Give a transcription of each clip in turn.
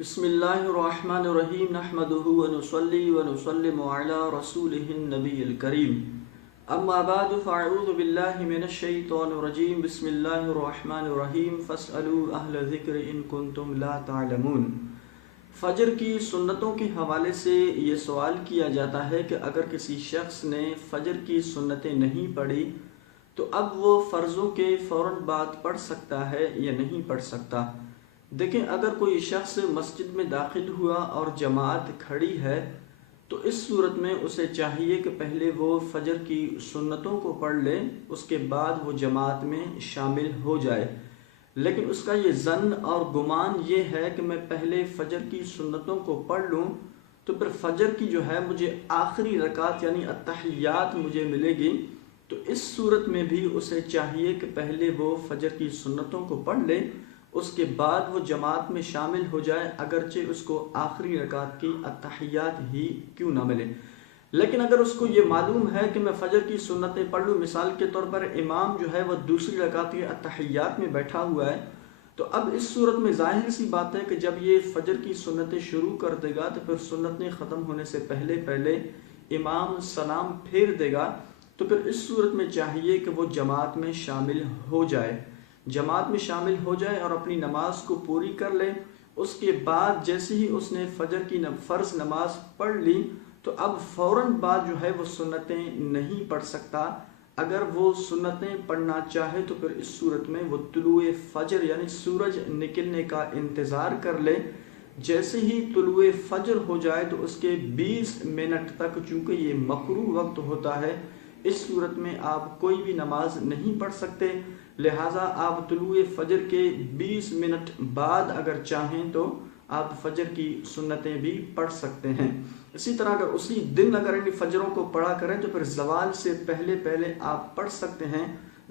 بسم اللہ الرحمن الرحیم نحمده ونصلی ونسلم علی رسوله النبی الکریم اما بعد فاعوذ باللہ من الشیطان الرجیم بسم اللہ الرحمن الرحیم فاسألوا اہل ذکر ان کنتم لا تعلمون۔ فجر کی سنتوں کے حوالے سے یہ سوال کیا جاتا ہے کہ اگر کسی شخص نے فجر کی سنتیں نہیں پڑھی تو اب وہ فرضوں کے فوراً بعد پڑھ سکتا ہے یا نہیں پڑھ سکتا۔ دیکھیں، اگر کوئی شخص مسجد میں داخل ہوا اور جماعت کھڑی ہے تو اس صورت میں اسے چاہیے کہ پہلے وہ فجر کی سنتوں کو پڑھ لے، اس کے بعد وہ جماعت میں شامل ہو جائے۔ لیکن اس کا یہ ظن اور گمان یہ ہے کہ میں پہلے فجر کی سنتوں کو پڑھ لوں تو پھر فجر کی جو ہے مجھے آخری رکعت یعنی التحیات مجھے ملے گی، تو اس صورت میں بھی اسے چاہیے کہ پہلے وہ فجر کی سنتوں کو پڑھ لے، اس کے بعد وہ جماعت میں شامل ہو جائے، اگرچہ اس کو آخری رکعت کی التحیات ہی کیوں نہ ملے۔ لیکن اگر اس کو یہ معلوم ہے کہ میں فجر کی سنتیں پڑھ لوں، مثال کے طور پر امام جو ہے وہ دوسری رکعت کی التحیات میں بیٹھا ہوا ہے، تو اب اس صورت میں ظاہر سی بات ہے کہ جب یہ فجر کی سنتیں شروع کر دے گا تو پھر سنتیں ختم ہونے سے پہلے امام سلام پھیر دے گا، تو پھر اس صورت میں چاہیے کہ وہ جماعت میں شامل ہو جائے، جماعت میں شامل ہو جائے اور اپنی نماز کو پوری کر لے۔ اس کے بعد جیسے ہی اس نے فجر کی فرض نماز پڑھ لی تو اب فوراً بعد جو ہے وہ سنتیں نہیں پڑھ سکتا۔ اگر وہ سنتیں پڑھنا چاہے تو پھر اس صورت میں وہ طلوع فجر یعنی سورج نکلنے کا انتظار کر لے۔ جیسے ہی طلوع فجر ہو جائے تو اس کے 20 منٹ تک، چونکہ یہ مکروہ وقت ہوتا ہے، اس صورت میں آپ کوئی بھی نماز نہیں پڑھ سکتے، لہٰذا آپ طلوع فجر کے 20 منٹ بعد اگر چاہیں تو آپ فجر کی سنتیں بھی پڑھ سکتے ہیں۔ اسی طرح اگر اسی دن اگر ان فجروں کو پڑھا کریں تو پھر زوال سے پہلے آپ پڑھ سکتے ہیں،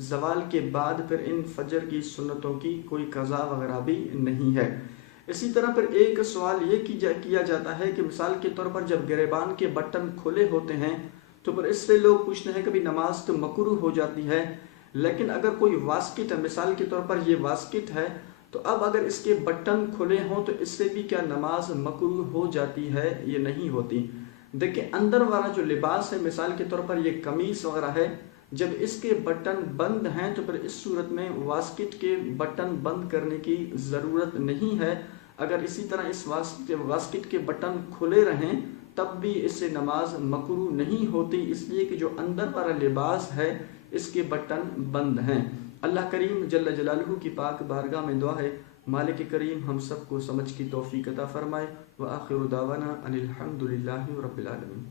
زوال کے بعد پھر ان فجر کی سنتوں کی کوئی قضا وغیرہ بھی نہیں ہے۔ اسی طرح پھر ایک سوال یہ کیا جاتا ہے کہ مثال کے طور پر جب گریبان کے بٹن کھلے ہوتے ہیں تو پھر اس سے لوگ پوچھتے ہیں کہ بھی نماز تو مکروہ ہو جاتی ہے، لیکن اگر کوئی واسکٹ ہے، مثال کے طور پر یہ واسکٹ ہے، تو اب اگر اس کے بٹن کھلے ہوں تو اس سے بھی کیا نماز مکروہ ہو جاتی ہے؟ یہ نہیں ہوتی۔ دیکھیں، اندر والا جو لباس ہے، مثال کے طور پر یہ قمیص وغیرہ ہے، جب اس کے بٹن بند ہیں تو پھر اس صورت میں واسکٹ کے بٹن بند کرنے کی ضرورت نہیں ہے۔ اگر اسی طرح اس واسکٹ کے بٹن کھلے رہیں تب بھی اس سے نماز مکروہ نہیں ہوتی، اس لیے کہ جو اندر والا لباس ہے اس کے بٹن بند ہیں۔ اللہ کریم جل جلالہ کی پاک بارگاہ میں دعا ہے مالک کریم ہم سب کو سمجھ کی توفیق عطا فرمائے۔ وآخر دعوانا ان الحمد للہ رب العالمین۔